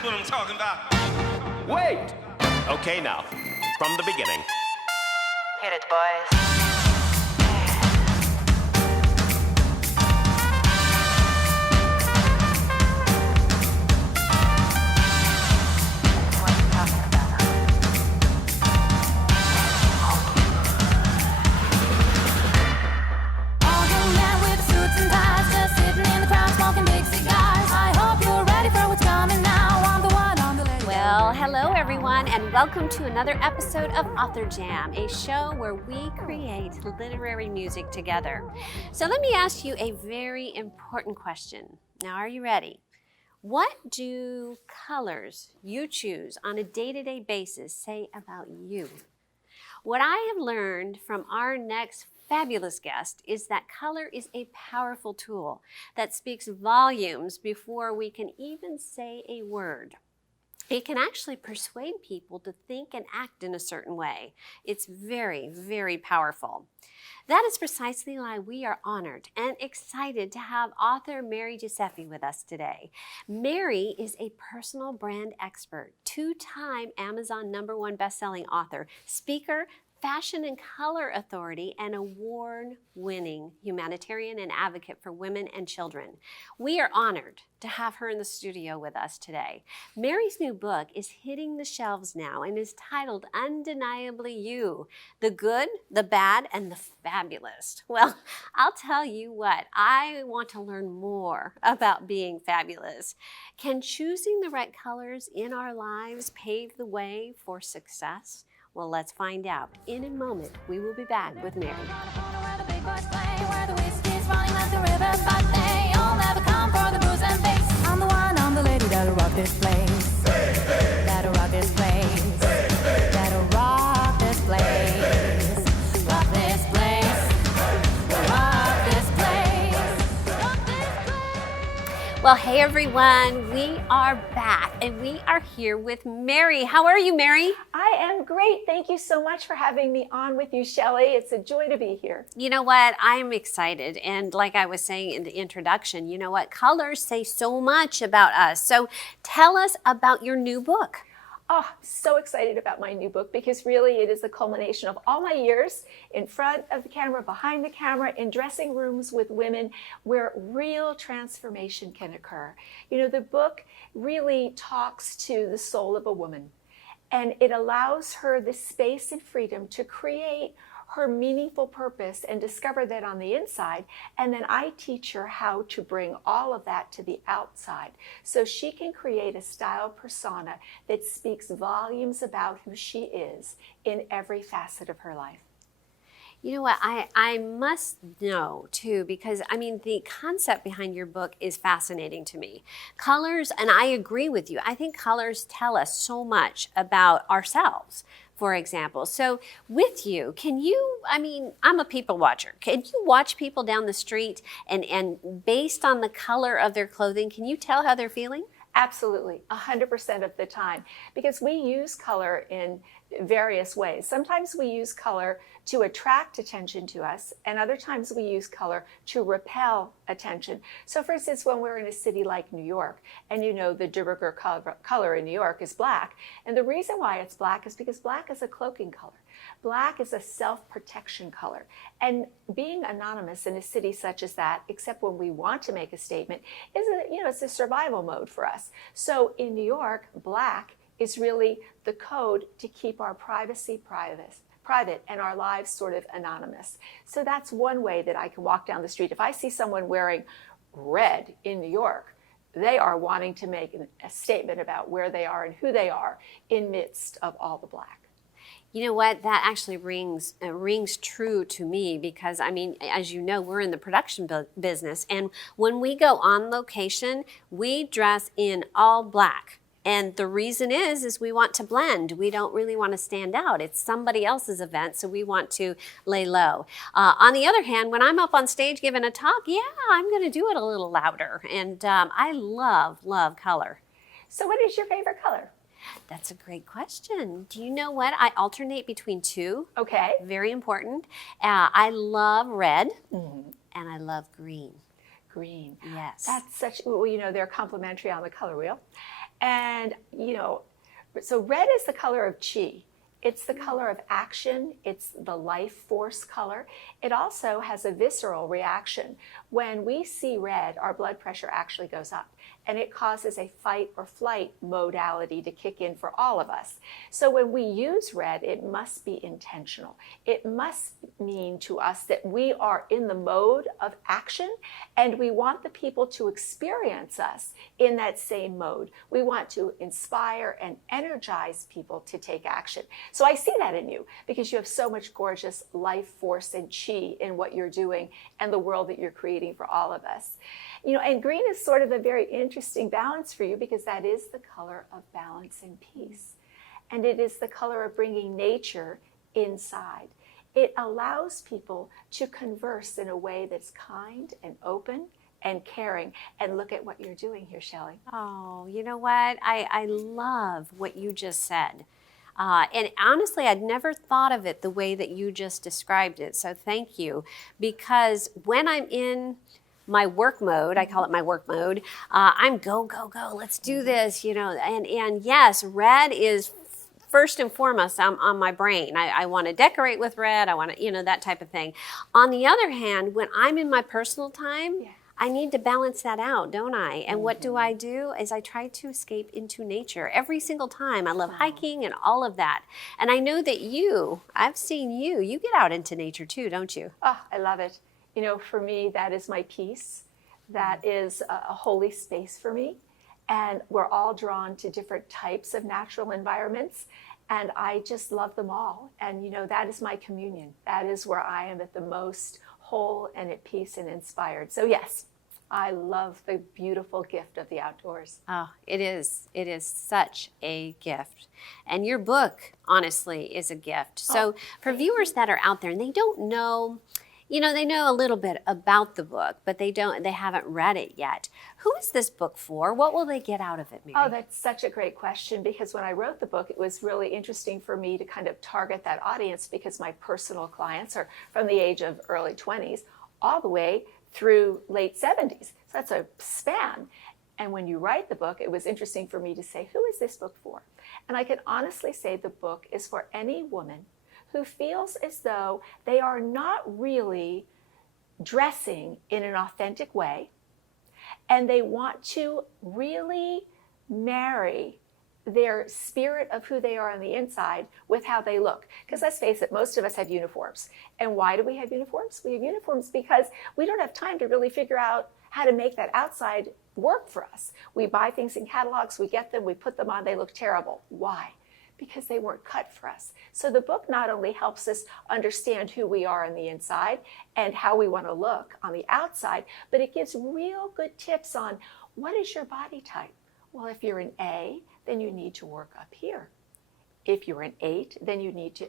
That's what I'm talking about. Wait! Okay, now, from the beginning. Hit it, boys. Hello everyone, and welcome to another episode of Author Jam, a show where we create literary music together. So let me ask you a very important question. Now, are you ready? What do colors you choose on a day-to-day basis say about you? What I have learned from our next fabulous guest is that color is a powerful tool that speaks volumes before we can even say a word. It can actually persuade people to think and act in a certain way. It's very, very powerful. That is precisely why we are honored and excited to have author Mary Giuseffi with us today. Mary is a personal brand expert, two-time Amazon #1 best-selling author, speaker, fashion and color authority, and award-winning humanitarian and advocate for women and children. We are honored to have her in the studio with us today. Mary's new book is hitting the shelves now and is titled Undeniably You, The Good, the Bad, and the Fabulous. Well, I'll tell you what, I want to learn more about being fabulous. Can choosing the right colors in our lives pave the way for success? Well, let's find out. In a moment, we will be back with Mary. I'm the one, I'm the lady that'll rock this place. That'll rock this place. That'll rock this place. Rock this place. Rock this place. Rock this place. Well, hey everyone, we are back and we are here with Mary. How are you, Mary? I am great. Thank you so much for having me on with you, Shelley. It's a joy to be here. You know what? I'm excited. And like I was saying in the introduction, you know what? Colors say so much about us. So tell us about your new book. Oh, I'm so excited about my new book because really it is the culmination of all my years in front of the camera, behind the camera, in dressing rooms with women where real transformation can occur. You know, the book really talks to the soul of a woman, and it allows her the space and freedom to create her meaningful purpose and discover that on the inside. And then I teach her how to bring all of that to the outside so she can create a style persona that speaks volumes about who she is in every facet of her life. You know what, I must know too, because I mean, the concept behind your book is fascinating to me. Colors, and I agree with you, I think colors tell us so much about ourselves, for example. So with you, I'm a people watcher. Can you watch people down the street and based on the color of their clothing, can you tell how they're feeling? Absolutely, 100% of the time, because we use color in various ways. Sometimes we use color to attract attention to us, and other times we use color to repel attention. So for instance, when we're in a city like New York, and you know the de rigueur color in New York is black, and the reason why it's black is because black is a cloaking color. Black is a self-protection color. And being anonymous in a city such as that, except when we want to make a statement, it's a survival mode for us. So in New York, black is really the code to keep our privacy private and our lives sort of anonymous. So that's one way that I can walk down the street. If I see someone wearing red in New York, they are wanting to make a statement about where they are and who they are in midst of all the black. You know what, that actually rings true to me because, I mean, as you know, we're in the production business, and when we go on location, we dress in all black. And the reason is we want to blend. We don't really want to stand out. It's somebody else's event, so we want to lay low. On the other hand, when I'm up on stage giving a talk, yeah, I'm going to do it a little louder. And I love color. So what is your favorite color? That's a great question. Do you know what? I alternate between two. Okay. Very important. I love red and I love green. green. Yes. That's such, well, they're complementary on the color wheel. And, so red is the color of chi. It's the color of action. It's the life force color. It also has a visceral reaction. When we see red, our blood pressure actually goes up, and it causes a fight or flight modality to kick in for all of us. So when we use red, it must be intentional. It must mean to us that we are in the mode of action, and we want the people to experience us in that same mode. We want to inspire and energize people to take action. So I see that in you, because you have so much gorgeous life force and chi in what you're doing and the world that you're creating for all of us. And green is sort of a very interesting balance for you, because that is the color of balance and peace. And it is the color of bringing nature inside. It allows people to converse in a way that's kind and open and caring. And look at what you're doing here, Shelley. Oh, you know what? I love what you just said. And honestly, I'd never thought of it the way that you just described it. So thank you. Because when I'm in my work mode, I call it my work mode, I'm go, go, go, let's do this, and yes, red is first and foremost on my brain. I want to decorate with red. I want to, that type of thing. On the other hand, when I'm in my personal time, I need to balance that out, don't I? And what do? Is I try to escape into nature every single time. I love hiking and all of that. And I know that I've seen you get out into nature too, don't you? Oh, I love it. For me, that is my peace. That is a holy space for me. And we're all drawn to different types of natural environments. And I just love them all. And, that is my communion. That is where I am at the most whole and at peace and inspired. So yes, I love the beautiful gift of the outdoors. Oh, it is. It is such a gift. And your book, honestly, is a gift. So for viewers that are out there and they don't know, they know a little bit about the book, but they haven't read it yet. Who is this book for? What will they get out of it, Mary? Oh, that's such a great question, because when I wrote the book, it was really interesting for me to kind of target that audience, because my personal clients are from the age of early 20s all the way through late 70s. So that's a span. And when you write the book, it was interesting for me to say, who is this book for? And I can honestly say the book is for any woman who feels as though they are not really dressing in an authentic way, and they want to really marry their spirit of who they are on the inside with how they look. Because let's face it, most of us have uniforms. And why do we have uniforms? We have uniforms because we don't have time to really figure out how to make that outside work for us. We buy things in catalogs, we get them, we put them on, they look terrible. Why? Because they weren't cut for us. So the book not only helps us understand who we are on the inside and how we want to look on the outside, but it gives real good tips on what is your body type. Well, if you're an A, then you need to work up here. If you're an 8, then you need to,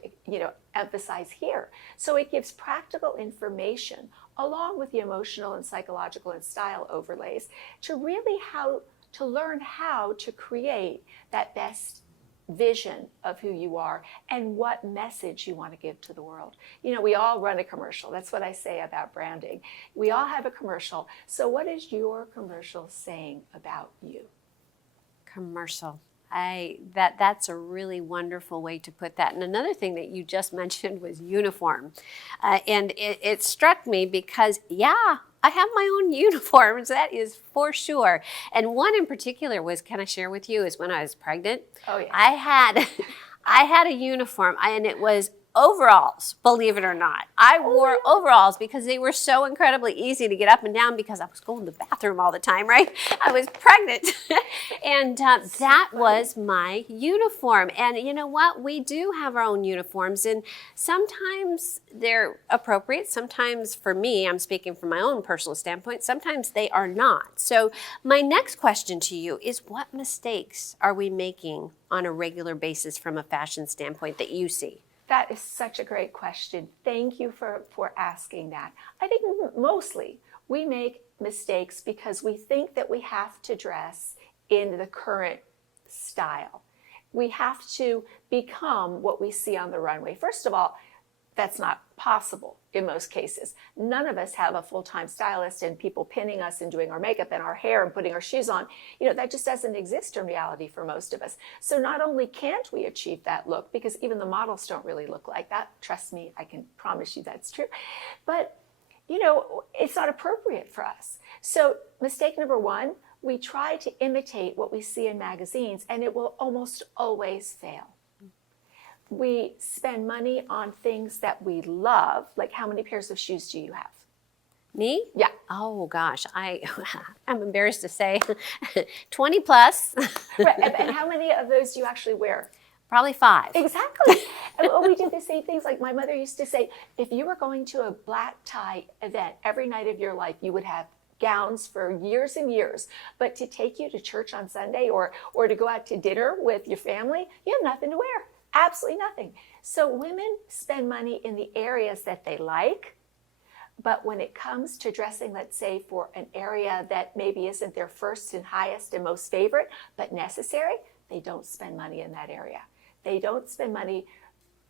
emphasize here. So it gives practical information along with the emotional and psychological and style overlays to really learn how to create that best vision of who you are and what message you want to give to the world. We all run a commercial. That's what I say about branding. We all have a commercial. So what is your commercial saying about you? Commercial. That's a really wonderful way to put that. And another thing that you just mentioned was uniform. And it struck me because, I have my own uniforms, that is for sure. And one in particular was, can I share with you, is when I was pregnant. Oh, yeah. I had a uniform, and it was overalls, believe it or not. I wore overalls because they were so incredibly easy to get up and down because I was going to the bathroom all the time, right? I was pregnant. And that was my uniform. And you know what? We do have our own uniforms, and sometimes they're appropriate. Sometimes, for me, I'm speaking from my own personal standpoint, sometimes they are not. So my next question to you is, what mistakes are we making on a regular basis from a fashion standpoint that you see? That is such a great question. Thank you for asking that. I think mostly we make mistakes because we think that we have to dress in the current style. We have to become what we see on the runway. First of all, that's not possible in most cases. None of us have a full-time stylist and people pinning us and doing our makeup and our hair and putting our shoes on. That just doesn't exist in reality for most of us. So not only can't we achieve that look, because even the models don't really look like that. Trust me, I can promise you that's true. But, it's not appropriate for us. So mistake number one, we try to imitate what we see in magazines, and it will almost always fail. We spend money on things that we love. Like, how many pairs of shoes do you have? Me? Yeah. Oh gosh, I'm embarrassed to say 20 plus. Right. And how many of those do you actually wear? Probably 5. Exactly. And we do the same things. Like my mother used to say, if you were going to a black tie event every night of your life, you would have gowns for years and years. But to take you to church on Sunday or to go out to dinner with your family, you have nothing to wear. Absolutely nothing. So women spend money in the areas that they like. But when it comes to dressing, let's say, for an area that maybe isn't their first and highest and most favorite, but necessary, they don't spend money in that area. They don't spend money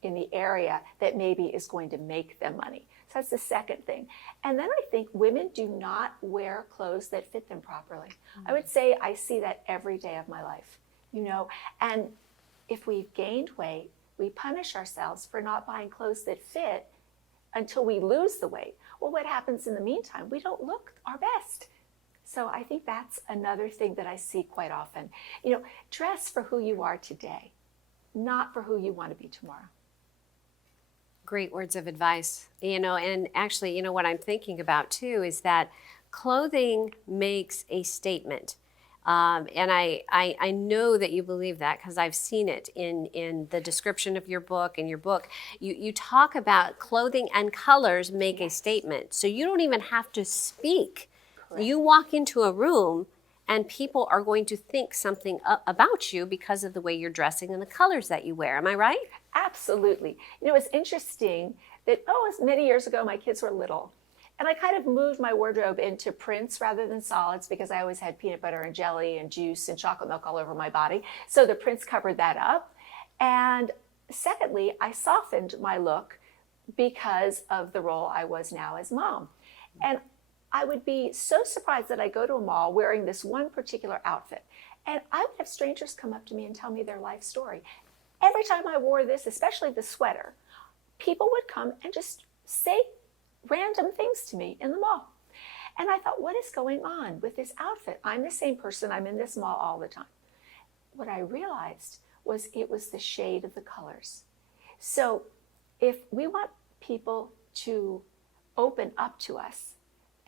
in the area that maybe is going to make them money. So that's the second thing. And then I think women do not wear clothes that fit them properly. I would say I see that every day of my life, and if we've gained weight, we punish ourselves for not buying clothes that fit until we lose the weight. Well, what happens in the meantime? We don't look our best. So I think that's another thing that I see quite often. Dress for who you are today, not for who you want to be tomorrow. Great words of advice. And actually, what I'm thinking about too is that clothing makes a statement. And I know that you believe that because I've seen it in the description of your book. In your book, you talk about clothing and colors make a statement. So you don't even have to speak. Correct. You walk into a room and people are going to think something about you because of the way you're dressing and the colors that you wear. Am I right? Absolutely. It's interesting that, it was many years ago, my kids were little. And I kind of moved my wardrobe into prints rather than solids because I always had peanut butter and jelly and juice and chocolate milk all over my body. So the prints covered that up. And secondly, I softened my look because of the role I was now as mom. And I would be so surprised that I go to a mall wearing this one particular outfit. And I would have strangers come up to me and tell me their life story. Every time I wore this, especially the sweater, people would come and just say random things to me in the mall. And I thought, what is going on with this outfit? I'm the same person. I'm in this mall all the time. What I realized was it was the shade of the colors. So if we want people to open up to us,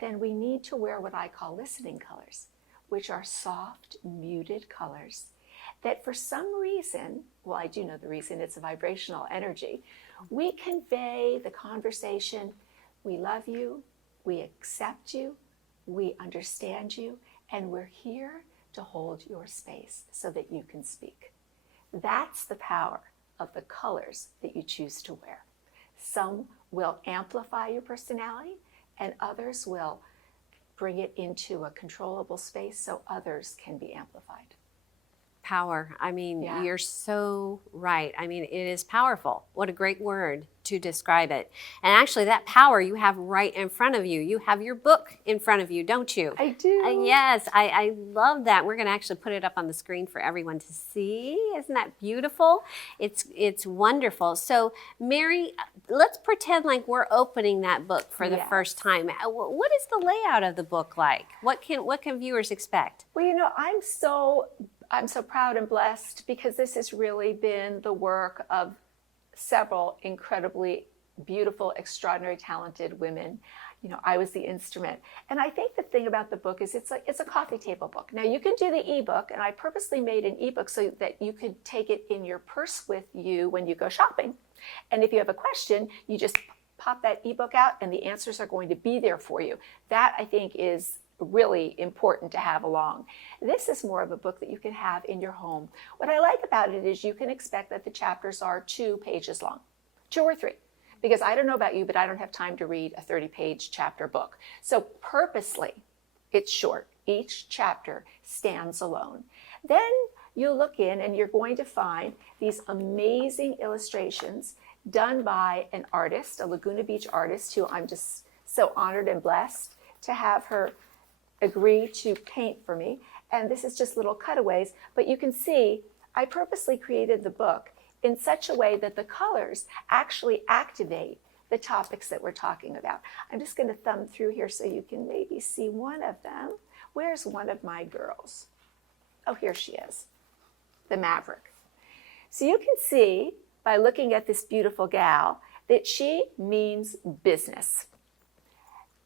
then we need to wear what I call listening colors, which are soft, muted colors that for some reason, well, I do know the reason, it's a vibrational energy, we convey the conversation, we love you, we accept you, we understand you, and we're here to hold your space so that you can speak. That's the power of the colors that you choose to wear. Some will amplify your personality, and others will bring it into a controllable space so others can be amplified. Power. You're so right. It is powerful. What a great word to describe it. And actually that power you have right in front of you. You have your book in front of you, don't you? I do. Yes, I love that. We're going to actually put it up on the screen for everyone to see. Isn't that beautiful? It's wonderful. So Mary, let's pretend like we're opening that book for the first time. What is the layout of the book like? What can viewers expect? Well, I'm so proud and blessed because this has really been the work of several incredibly beautiful, extraordinary, talented women. I was the instrument. And I think the thing about the book is it's a coffee table book. Now you can do the ebook, and I purposely made an ebook so that you could take it in your purse with you when you go shopping. And if you have a question, you just pop that ebook out and the answers are going to be there for you. That I think is really important to have along. This is more of a book that you can have in your home. What I like about it is you can expect that the chapters are 2 pages long, 2 or 3, because I don't know about you, but I don't have time to read a 30-page chapter book. So purposely, it's short. Each chapter stands alone. Then you look in and you're going to find these amazing illustrations done by an artist, a Laguna Beach artist, who I'm just so honored and blessed to have her agree to paint for me. And this is just little cutaways, but you can see I purposely created the book in such a way that the colors actually activate the topics that we're talking about. I'm just going to thumb through here so you can maybe see one of them. Where's one of my girls? Oh, here she is, the Maverick. So you can see by looking at this beautiful gal that she means business.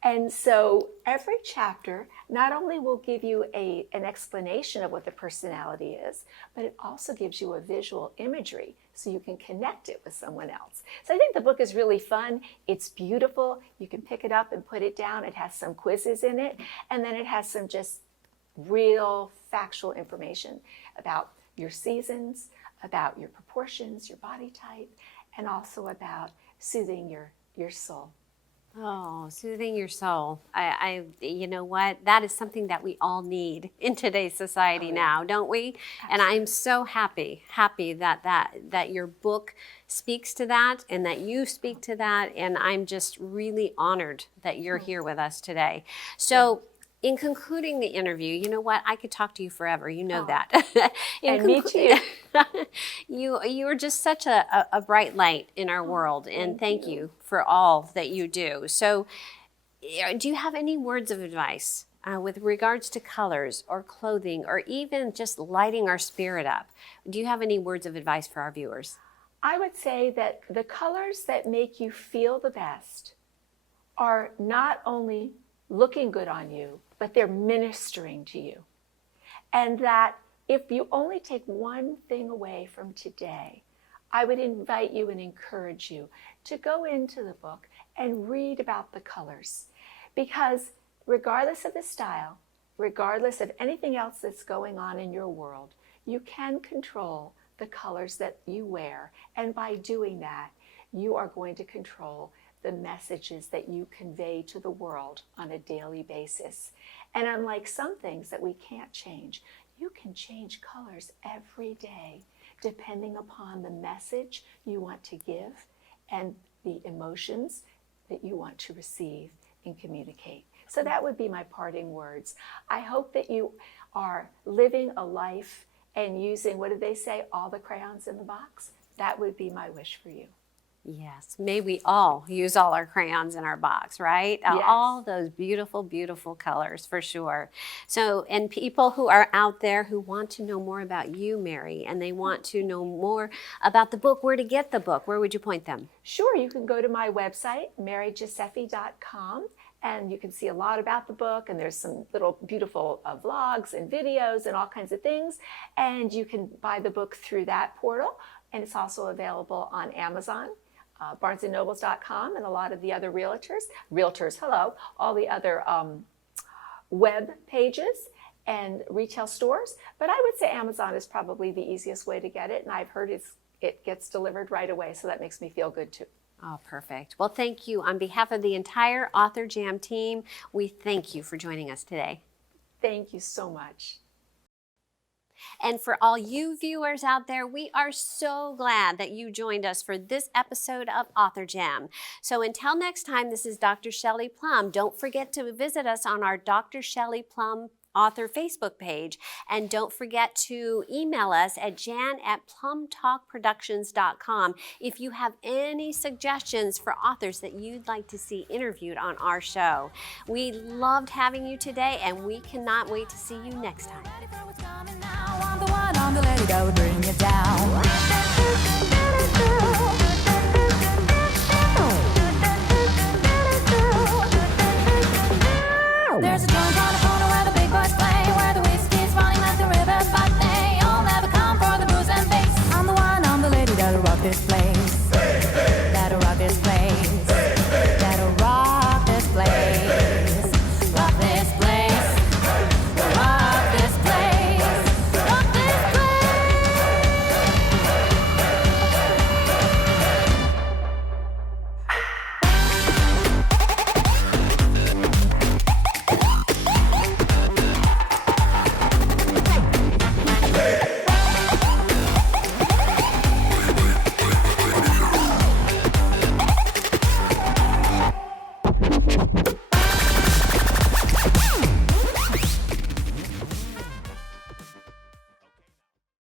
And so every chapter not only will give you an explanation of what the personality is, but it also gives you a visual imagery so you can connect it with someone else. So I think the book is really fun. It's beautiful. You can pick it up and put it down. It has some quizzes in it, and then it has some just real factual information about your seasons, about your proportions, your body type, and also about soothing your soul. Oh, soothing your soul. You know what? That is something that we all need in today's society now, don't we? Absolutely. And I'm so happy that your book speaks to that and that you speak to that. And I'm just really honored that you're here with us today. So in concluding the interview, you know what? I could talk to you forever. You know that. And me too. You are just such a bright light in our world. And thank you for all that you do. So do you have any words of advice with regards to colors or clothing or even just lighting our spirit up? Do you have any words of advice for our viewers? I would say that the colors that make you feel the best are not only looking good on you, but they're ministering to you. And that if you only take one thing away from today, I would invite you and encourage you to go into the book and read about the colors. Because regardless of the style, regardless of anything else that's going on in your world, you can control the colors that you wear. And by doing that, you are going to control the messages that you convey to the world on a daily basis. And unlike some things that we can't change, you can change colors every day depending upon the message you want to give and the emotions that you want to receive and communicate. So that would be my parting words. I hope that you are living a life and using, what did they say, all the crayons in the box? That would be my wish for you. Yes, may we all use all our crayons in our box, right? Yes. All those beautiful, beautiful colors for sure. So, and people who are out there who want to know more about you, Mary, and they want to know more about the book, where to get the book, where would you point them? Sure, you can go to my website, marygiuseffi.com, and you can see a lot about the book, and there's some little beautiful vlogs and videos and all kinds of things. And you can buy the book through that portal, and it's also available on Amazon. BarnesandNobles.com and a lot of the other all the other web pages and retail stores. But I would say Amazon is probably the easiest way to get it, and I've heard it gets delivered right away, so that makes me feel good too. Oh, perfect. Well, thank you. On behalf of the entire Author Jam team, we thank you for joining us today. Thank you so much. And for all you viewers out there, we are so glad that you joined us for this episode of Author Jam. So until next time, this is Dr. Shelley Plumb. Don't forget to visit us on our Dr. Shelley Plumb author Facebook page. And don't forget to email us at jan@plumtalkproductions.com if you have any suggestions for authors that you'd like to see interviewed on our show. We loved having you today, and we cannot wait to see you next time.